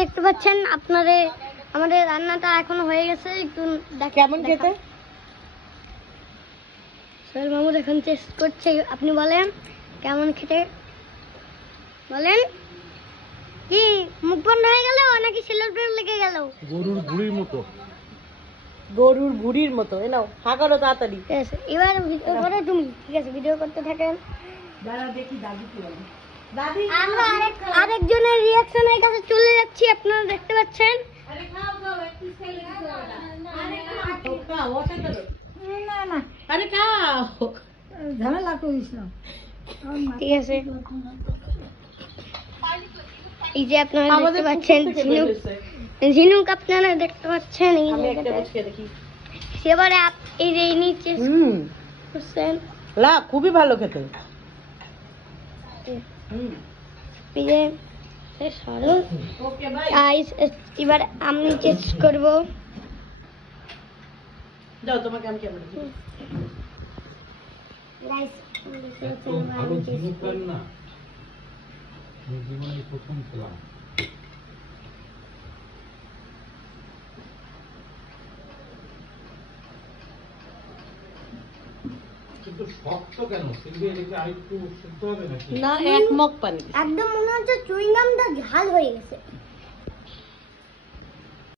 দেখতে পাচ্ছেন আমাদের রান্নাটা এখন হয়ে গেছে, একটু কেমন খেতে? সোহেল মাহমুদ এখন টেস্ট করছে, আপনি বলেন কেমন খেতে বলেন। কি মুখ বন্ধ হয়ে গেল নাকি সিলেট লেগে গেল? গরুর ভুঁড়ির মতো। গরুর ভুঁড়ির মতো। এ নাও খা করো তাড়াতাড়ি। ঠিক আছে, এবার ভিডিও করো তুমি। ঠিক আছে, ভিডিও করতে থাকেন। দাঁড়া দেখি দাদি কি বলে। দাদি আমরা আরেকজনের রিঅ্যাকশনের কাছে চলে যাচ্ছি, আপনারা দেখতে পাচ্ছেন। আরে খাও খাও একটু খেলে দিতে হবে। আরে খাও ওটা করো। না না আরে খাও ঝামেলা করিস না। ঠিক আছে, এই যে আপনারা দেখতে পাচ্ছেন ঝিনুক আপনারা দেখতে পাচ্ছেন। এই আমি একটা বসে দেখি। এবারে এই যে নিচে বুঝছেন, লা খুবই ভালো খেতে। এই যে সরল। Okay bye. গাইস এবার আমি টেস্ট করব। যাও তোমাকে আমি কেমন দিই। গাইস এত ভালো ঝিনুক রান্না আমি জীবনে প্রথম খেলাম। কিন্তু শক্ত কেন? সিলভি এদিকে আরেকটু সিদ্ধ হবে নাকি? না এক মগ পানি। একদম মনে হচ্ছে চুইংগামটা ঝাল হয়ে গেছে।